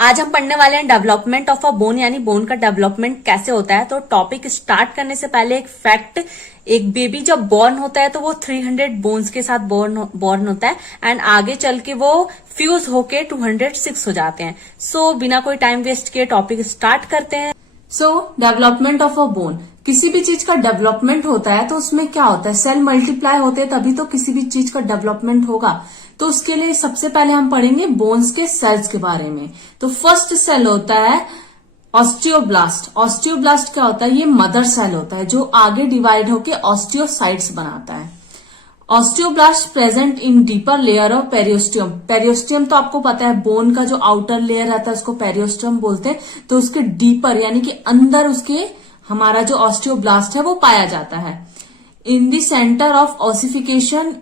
आज हम पढ़ने वाले हैं डेवलपमेंट ऑफ अ बोन, यानी बोन का डेवलपमेंट कैसे होता है। तो टॉपिक स्टार्ट करने से पहले एक फैक्ट, एक बेबी जब बॉर्न होता है तो वो 300 बोन्स के साथ बॉर्न होता है एंड आगे चल के वो फ्यूज होके 206 हो जाते हैं। सो बिना कोई टाइम वेस्ट किए टॉपिक स्टार्ट करते हैं। सो डेवलपमेंट ऑफ अ बोन, किसी भी चीज का डेवलपमेंट होता है तो उसमें क्या होता है, सेल मल्टीप्लाई होते हैं तभी तो किसी भी चीज का डेवलपमेंट होगा। तो उसके लिए सबसे पहले हम पढ़ेंगे बोन्स के सेल्स के बारे में। तो फर्स्ट सेल होता है ऑस्टियोब्लास्ट। ऑस्टियोब्लास्ट क्या होता है, ये मदर सेल होता है जो आगे डिवाइड होके ऑस्टियोसाइट्स बनाता है। Osteoblast present in deeper layer of periosteum. Periosteum तो आपको पता है, बोन का जो आउटर लेयर रहता है उसको पेरियोस्टियम बोलते हैं। तो उसके डीपर यानी कि अंदर उसके हमारा जो ऑस्टियोब्लास्ट है वो पाया जाता है। In the centre of ossification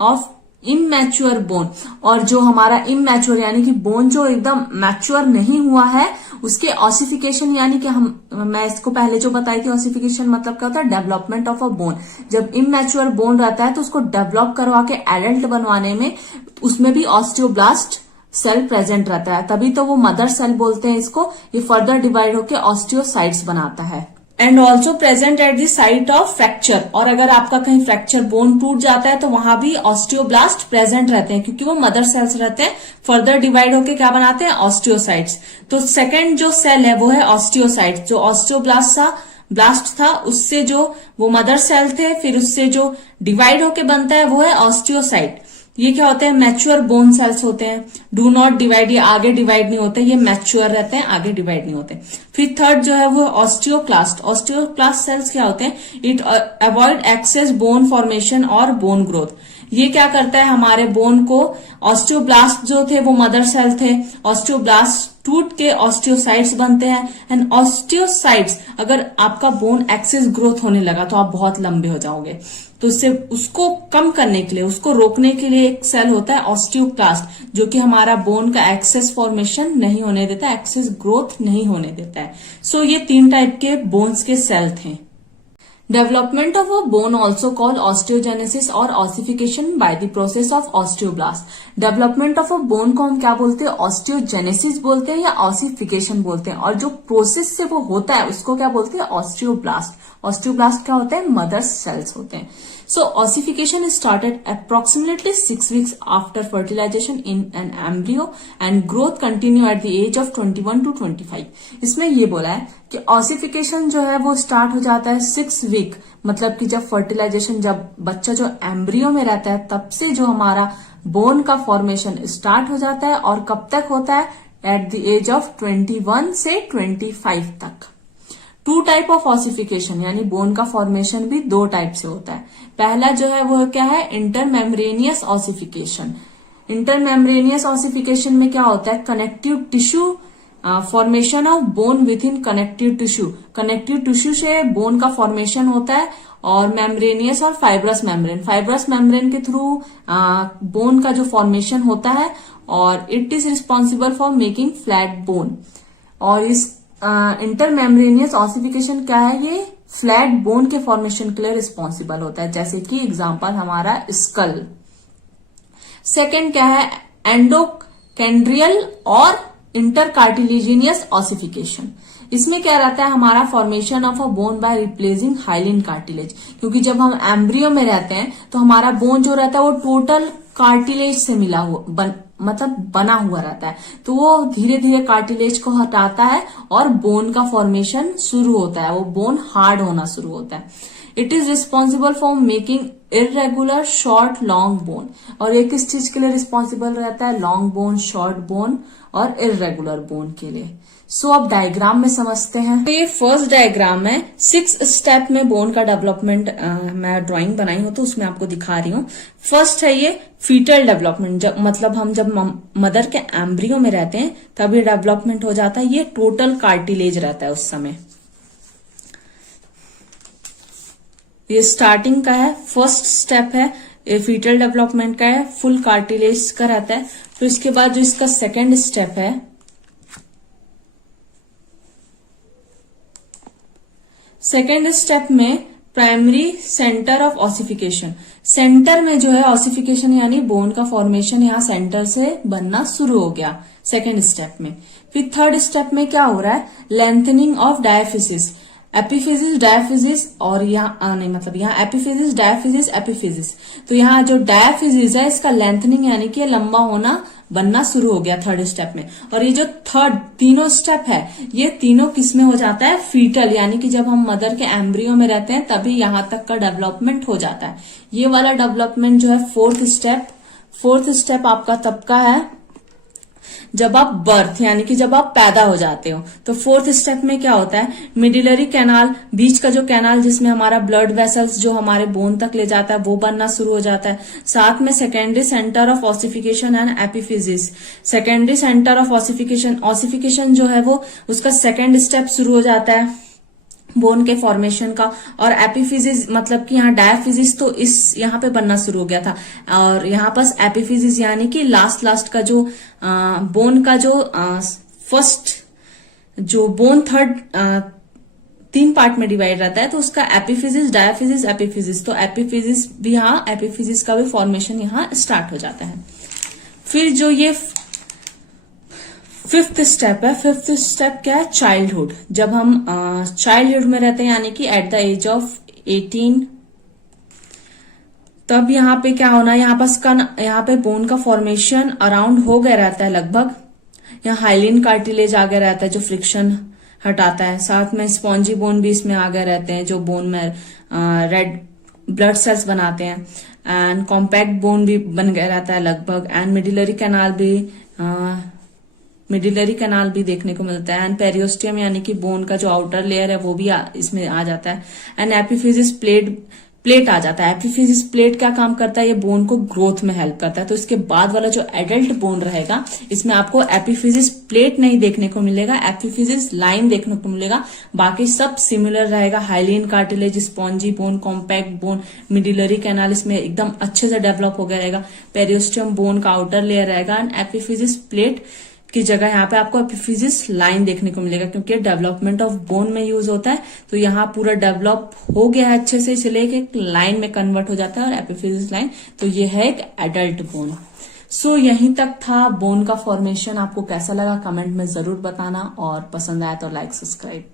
of immature bone, और जो हमारा इमैच्योर यानी कि बोन जो एकदम मैच्योर नहीं हुआ है उसके ऑसिफिकेशन, यानी कि मैं इसको पहले जो बताई थी ऑसिफिकेशन मतलब क्या होता है, डेवलपमेंट ऑफ अ बोन। जब इमैच्योर बोन रहता है तो उसको डेवलप करवा के एडल्ट बनवाने में उसमें भी ऑस्टियोब्लास्ट सेल प्रेजेंट रहता है, तभी तो वो मदर सेल बोलते हैं इसको। ये फर्दर डिवाइड होके ऑस्टियोसाइट्स बनाता है and also present at the site of fracture. और अगर आपका कहीं फ्रैक्चर बोन टूट जाता है तो वहां भी ऑस्टियोब्लास्ट प्रेजेंट रहते हैं क्योंकि वो मदर सेल्स रहते हैं। फर्दर डिवाइड होके क्या बनाते हैं, ऑस्टियोसाइट्स। तो सेकेंड जो सेल है वो है ऑस्टियोसाइट। जो ऑस्टियोब्लास्ट था उससे जो वो मदर सेल थे, फिर उससे जो डिवाइड होके बनता है वो है ऑस्टियोसाइट। ये क्या होते हैं, मैच्योर बोन सेल्स होते हैं। डू नॉट डिवाइड, ये आगे डिवाइड नहीं होते, ये मैच्योर रहते हैं, आगे डिवाइड नहीं होते। फिर थर्ड जो है वो ऑस्टियोक्लास्ट। ऑस्टियोक्लास्ट सेल्स क्या होते हैं, it avoid excess bone formation और बोन ग्रोथ। ये क्या करता है, हमारे बोन को, ऑस्टियोब्लास्ट जो थे वो मदर सेल थे, ऑस्टियोब्लास्ट टूट के ऑस्टियोसाइट्स बनते हैं एंड ऑस्टियोसाइट्स, अगर आपका बोन एक्सेस ग्रोथ होने लगा तो आप बहुत लंबे हो जाओगे, तो इससे उसको कम करने के लिए, उसको रोकने के लिए एक सेल होता है ऑस्टियोक्लास्ट जो कि हमारा बोन का एक्सेस फॉर्मेशन नहीं होने देता, एक्सेस ग्रोथ नहीं होने देता है। सो ये तीन टाइप के बोन्स के सेल थे। Development of a bone also call osteogenesis और ossification by the process of osteoblast. Development of a bone को हम क्या बोलते हैं, ऑस्टियोजेनेसिस बोलते हैं या ऑसिफिकेशन बोलते हैं, और जो प्रोसेस से वो होता है उसको क्या बोलते हैं, ऑस्टियोब्लास्ट। ऑस्टियोब्लास्ट क्या होते हैं, मदर सेल्स होते हैं। So ossification is started approximately 6 weeks after fertilization in an embryo and growth continue at the age of 21 to 25। इसमें ये बोला है कि ossification जो है वो स्टार्ट हो जाता है 6 वीक, मतलब कि जब फर्टिलाइजेशन, जब बच्चा जो एम्ब्रियो में रहता है तब से जो हमारा बोन का फॉर्मेशन स्टार्ट हो जाता है, और कब तक होता है, एट द एज ऑफ 21 से 25 तक। टू टाइप ऑफ ऑसिफिकेशन, यानी बोन का फॉर्मेशन भी दो टाइप से होता है। पहला जो है वो क्या है, इंटरमेम्ब्रेनियस ऑसिफिकेशन। इंटरमेम्ब्रेनियस ऑसिफिकेशन में क्या होता है, connective tissue formation of bone with in connective tissue. Connective tissue से बोन का फॉर्मेशन होता है, और मेम्ब्रेनियस और फाइब्रस मेम्ब्रेन, फाइब्रस मेम्ब्रेन के थ्रू बोन का जो फॉर्मेशन होता है, और it is responsible for making flat bone. और इस इंटरमेम्ब्रेनियस ऑसिफिकेशन क्या है, ये फ्लैट बोन के फॉर्मेशन के लिए रिस्पॉन्सिबल होता है, जैसे कि एग्जांपल हमारा स्कल। सेकंड क्या है, एंडोकेंड्रियल और इंटरकार्टिलेजिनियस ऑसिफिकेशन। इसमें क्या रहता है, हमारा formation of a borne by replacing hyaline cartilage. क्योंकि जब हम एम्ब्रियो में रहते हैं तो हमारा बोन जो रहता है वो टोटल कार्टिलेज से मिला हुआ मतलब बना हुआ रहता है, तो वो धीरे धीरे कार्टिलेज को हटाता है और बोन का फॉर्मेशन शुरू होता है, वो बोन हार्ड होना शुरू होता है। It is responsible for making irregular short long bone. और ये किस चीज के लिए रिस्पॉन्सिबल रहता है, लॉन्ग बोन, शॉर्ट बोन और इरेगुलर बोन के लिए। सो अब डायग्राम में समझते हैं। तो ये फर्स्ट डायग्राम है, 6 स्टेप में बोन का डेवलपमेंट मैं ड्राइंग बनाई हूं तो उसमें आपको दिखा रही हूँ। फर्स्ट है ये फीटल डेवलपमेंट, मतलब हम जब मदर के एम्ब्रियो में रहते हैं तभी डेवलपमेंट हो जाता है। ये टोटल कार्टिलेज रहता है उस समय। ये स्टार्टिंग का है, फर्स्ट स्टेप है, ये फीटल डेवलपमेंट का है, फुल कार्टिलेज का रहता है। तो इसके बाद जो इसका सेकेंड स्टेप है, सेकेंड स्टेप में primary centre of ossification. Centre में जो है ऑसिफिकेशन यानी बोन का फॉर्मेशन यहाँ सेंटर से बनना शुरू हो गया। सेकेंड स्टेप में। फिर थर्ड स्टेप में क्या हो रहा है, लेंथनिंग ऑफ डायफिजिस, एपिफिजिस, डायफिजिस, और यहाँ नहीं मतलब यहाँ एपिफिजिस, डायफिजिस, एपिफिजिस। तो यहाँ जो डायफिजिस है इसका लेंथनिंग यानी कि लंबा होना बनना शुरू हो गया थर्ड स्टेप में। और ये जो थर्ड तीनों स्टेप है ये तीनों किसमें हो जाता है, फीटल यानी कि जब हम मदर के एम्ब्रियो में रहते हैं तभी यहां तक का डेवलपमेंट हो जाता है। ये वाला डेवलपमेंट जो है फोर्थ स्टेप आपका तब का है जब आप बर्थ यानी कि जब आप पैदा हो जाते हो। तो फोर्थ स्टेप में क्या होता है, मिडिलरी कैनाल, बीच का जो कैनाल जिसमें हमारा ब्लड वेसल्स जो हमारे बोन तक ले जाता है वो बनना शुरू हो जाता है। साथ में secondary centre of ossification and epiphysis, secondary centre of ossification जो है वो उसका सेकेंड स्टेप शुरू हो जाता है बोन के फॉर्मेशन का। और एपिफिजिस मतलब कि यहाँ डायफिजिस तो इस यहाँ पे बनना शुरू हो गया था, और यहाँ पास एपिफिजिस यानी कि लास्ट का जो बोन का जो फर्स्ट जो बोन थर्ड 3 पार्ट में डिवाइड रहता है तो उसका एपिफिजिस, डायफिजिस, एपिफिजिस। तो एपिफिजिस भी यहाँ एपिफिजिस का भी फॉर्मेशन यहाँ स्टार्ट हो जाता है। फिर जो ये फिफ्थ स्टेप है, फिफ्थ स्टेप क्या है, चाइल्डहुड। जब हम चाइल्डहुड में रहते हैं यानी कि एट द एज ऑफ 18, तब यहाँ पे क्या होना है, यहाँ पे बोन का फॉर्मेशन अराउंड हो गया रहता है लगभग। यहाँ हाइलिन कार्टिलेज आ गया रहता है जो फ्रिक्शन हटाता है। साथ में स्पॉन्जी बोन भी इसमें आ गए रहते हैं जो बोन में रेड ब्लड सेल्स बनाते हैं। एंड कॉम्पैक्ट बोन भी बन गया रहता है लगभग। एंड मिडिलरी कैनाल भी देखने को मिलता है। एंड पेरियोस्टियम यानी कि बोन का जो आउटर लेयर है वो भी इसमें आ जाता है। एंड एपिफिजिस प्लेट आ जाता है। एपिफिजिस प्लेट क्या काम करता है, ये बोन को ग्रोथ में हेल्प करता है। तो इसके बाद वाला जो एडल्ट बोन रहेगा इसमें आपको एपिफिजिस प्लेट नहीं देखने को मिलेगा, एपिफिजिस लाइन देखने को मिलेगा। बाकी सब सिमिलर रहेगा, hyaline cartilage, spongy bone, compact bone, medullary canal इसमें एकदम अच्छे से डेवलप हो गया रहेगा। पेरियोस्टियम बोन का आउटर लेयर रहेगा। एंड एपिफिजिस प्लेट की जगह यहाँ पे आपको एपिफिजिस लाइन देखने को मिलेगा क्योंकि डेवलपमेंट ऑफ बोन में यूज होता है। तो यहाँ पूरा डेवलप हो गया है अच्छे से, इसलिए एक लाइन में कन्वर्ट हो जाता है और एपिफिजिस लाइन। तो ये है एक एडल्ट बोन। सो यहीं तक था बोन का फॉर्मेशन। आपको कैसा लगा कमेंट में जरूर बताना, और पसंद आया तो लाइक सब्सक्राइब।